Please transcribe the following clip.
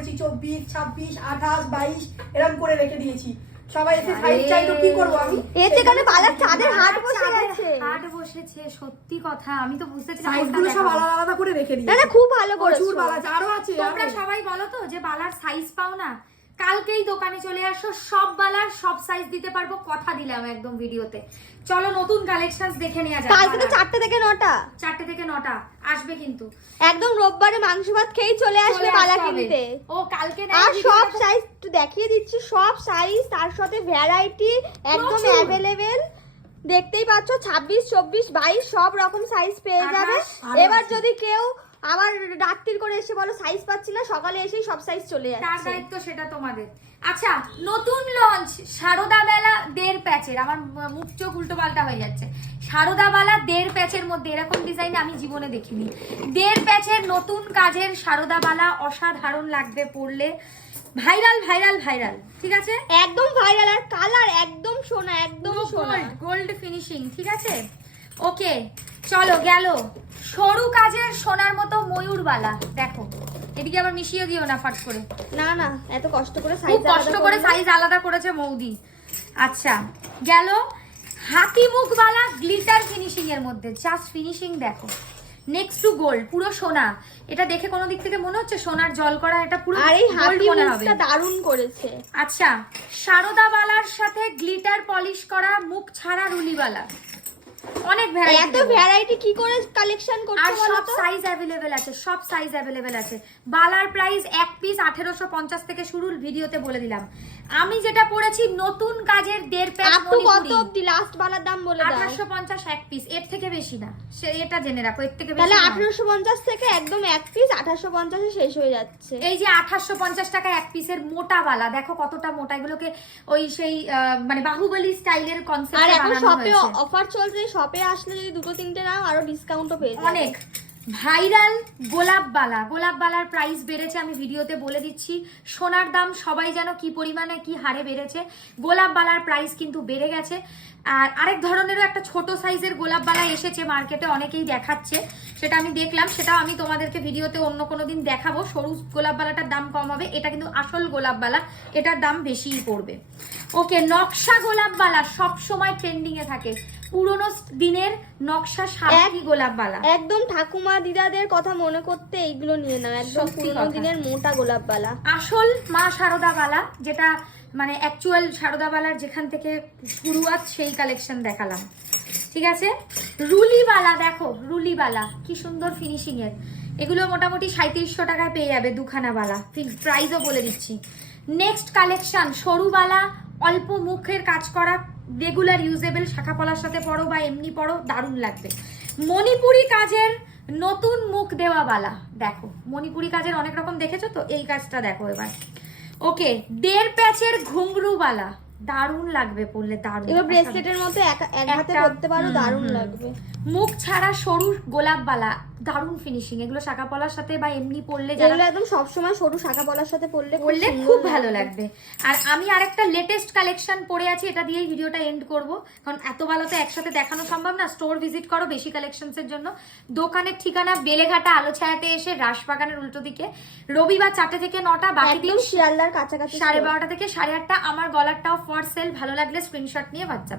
করেছি 24, 26, 28, 22 এরকম করে রেখে দিয়েছি। সবাই এসে সাইজ চাই তো কি করব আমি? এর যেখানে বালার চাঁদের হাট বসে গেছে। হাট বসেছে, সত্যি কথা। আমি তো বুঝতে পারছি সাইজগুলো সব আলাদা আলাদা করে রেখে দিয়েছি। না খুব ভালো করেছো। প্রচুর বালা আছে, আরো আছে। তোমরা সবাই বলো তো যে বালার সাইজ পাও না, কালকেই দোকানে চলে আসো, সব বালার সব সাইজ দিতে পারবো, কথা দিলাম একদম ভিডিওতে। চলো নতুন কালেকশনস দেখে নেওয়া যাক। কালকে তো 4টে থেকে 9টা, 4টে থেকে 9টা আসবে কিন্তু। একদম রোববারে মাংস ভাত খেয়েই চলে আসবে বালা কিনতে। ও কালকে না, আর সব সাইজ একটু দেখিয়ে দিচ্ছি, সব সাইজ, তার সাথে ভ্যারাইটি একদম অ্যাভেলেবেল। দেখতেই পাচ্ছ 26, 24, 22 সব রকম সাইজ পেয়ে যাবে। এবার যদি কেউ আবার রাত্রির করে এসে বলো সাইজ পাচ্ছি না, সকালে এসেই সব সাইজ চলে তার যাচ্ছে। দায়িত্ব সেটা তোমাদের। আচ্ছা, নতুন লঞ্চ সারদা বেলা 1.5 প্যাচের। আমার মুখ চোখ উল্টো পাল্টা হয়ে যাচ্ছে। সারদা বালা 1.5 প্যাচের মধ্যে এরকম ডিজাইন আমি জীবনে দেখিনি। 1.5 প্যাচের নতুন কাজের সারদা বালা, অসাধারণ লাগবে পরলে। ভাইরাল ভাইরাল ভাইরাল, ঠিক আছে, একদম ভাইরাল। আর কালার একদম সোনা, একদম সোনা, গোল্ড ফিনিশিং, ঠিক আছে। ওকে, চলো গেল সরু কাজের সোনার মতো ময়ূর বালা। দেখো এদিকে আবার মিশিয়ে দিও না ফাট করে। না না, এত কষ্ট করে খুব সাইজ কষ্ট করে সাইজ আলাদা করেছে মৌদি। আচ্ছা, গেল হাতি মুখ বালা গ্লিটার ফিনিশিং এর মধ্যে। জাস্ট ফিনিশিং দেখো, নেক্সট টু গোল্ড, পুরো সোনা। এটা দেখে কোনো দিক থেকে মনে হচ্ছে সোনার জল করা, এটা পুরো আর এই হাতি মনে হবে। মুখটা দারুণ করেছে। আচ্ছা, সারদা বালার সাথে গ্লিটার পলিশ করা মুখ ছাড়া রুলি বালা। অনেক ভ্যারাইটি, এত ভ্যারাইটি কি করে কালেকশন করছো আর বলো সব তো? সাইজ अवेलेबल আছে, সব সাইজ अवेलेबल আছে। বালার প্রাইস এক পিস 1850 থেকে শুরু, ভিডিওতে বলে দিলাম। আমি যেটা পড়েছি নতুন কাজের 1.5 প্যাচ আপ টু কত অবধি লাস্ট বালার দাম বলে দাও। 1850 এক পিস, এর থেকে বেশি না, সে এটা জেনে রাখো, এর থেকে বেশি তাহলে না। 1850 থেকে একদম এক পিস 1850 এ শেষ হয়ে যাচ্ছে। এই যে 1850 টাকা এক পিসের মোটা বালা, দেখো কতটা মোটা। এগুলোকে ওই সেই মানে বাহুবলী স্টাইলের আর কনসেপ্টে এখন বানানো শপে হয়েছে। অফার চলছে, শপে আসলে যদি দুটো তিনটে নাও আরো ডিসকাউন্টও পেয়ে যাবে। অনেক ভাইরাল গোলাপ বালা। গোলাপ বালার প্রাইস বেড়েছে, আমি ভিডিওতে বলে দিচ্ছি। সোনার দাম সবাই জানো কি পরিমাণে কি হারে বেড়েছে। গোলাপ বালার প্রাইস কিন্তু বেড়ে গেছে। আর আরেক ধরনেরও একটা ছোট সাইজের গোলাপ বালা এসেছে মার্কেটে, অনেকেই দেখাচ্ছে, সেটা আমি দেখলাম। সেটাও আমি তোমাদেরকে ভিডিওতে অন্য কোনো দিন দেখাবো। সরু গোলাপ বালাটার দাম কম হবে, এটা কিন্তু আসল গোলাপ বালা, এটার দাম বেশিই পড়বে। ওকে, নকশা গোলাপ বালা সব সময় ট্রেন্ডিং এ থাকে। পুরোনো দিনের নকশা সাদী গোলাপ বালা, একদম ঠাকুমা দিদাদের কথা মনে করতে এইগুলো নিয়ে নাও, একদম সত্যি পুরোনো কথা। দিনের মোটা গোলাপ বালা। আসল মা সারদা বালা, যেটা মানে অ্যাকচুয়াল সারদা বালার যেখান থেকে শুরুয়াত, সেই কালেকশন দেখালাম, ঠিক আছে। রুলি বালা দেখো, রুলি বালা কি সুন্দর ফিনিশিং এর। এগুলো মোটামুটি 3700 টাকায় পেয়ে যাবে দুখানা বালা, প্রাইসও বলে দিচ্ছি। নেক্সট কালেকশন সরু বালা, অল্প মুখের কাজ করা, রেগুলার ইউজেবল, শাখা পলার সাথে পরো বা এমনি পরো, দারুণ লাগবে। মণিপুরি কাজের নতুন মুখ দেওয়া বালা, দেখো মণিপুরি কাজের অনেক রকম দেখেছো তো, এই কাজটা দেখো এবার। ওকে, 1.5 প্যাচের ঘুংরু বালা, দারুণ লাগবে পরলে, দারুণ। এগুলো ব্রেসলেটের মতো এক হাতে পরতে পারো, দারুণ লাগবে। মুখ ছাড়া সরু গোলাপ বালা, দারুণ ফিনিশিং। এগুলো শাখা পলার সাথে বা এমনি পরলে, যারা এগুলো একদম সবসময় সরু শাখা পলার সাথে পরলে খুব ভালো লাগবে। আর আমি আরেকটা লেটেস্ট কালেকশন পরে আছি, এটা দিয়েই ভিডিওটা এন্ড করব, কারণ এত ভালো তো একসাথে দেখানো সম্ভব না। স্টোর ভিজিট করো বেশি কালেকশনসের জন্য। দোকানের ঠিকানা বেলেঘাটা আলোছায়াতে এসে রাসবাগানের উল্টো দিকে, রবিবার 4টে থেকে 9টা, বাকি দিন শিয়ালদার কাছাকাছি 12:30 থেকে 8:30। আমার গলারটাও ফর সেল, ভালো লাগলে স্ক্রিনশট নিয়ে হোয়াটসঅ্যাপ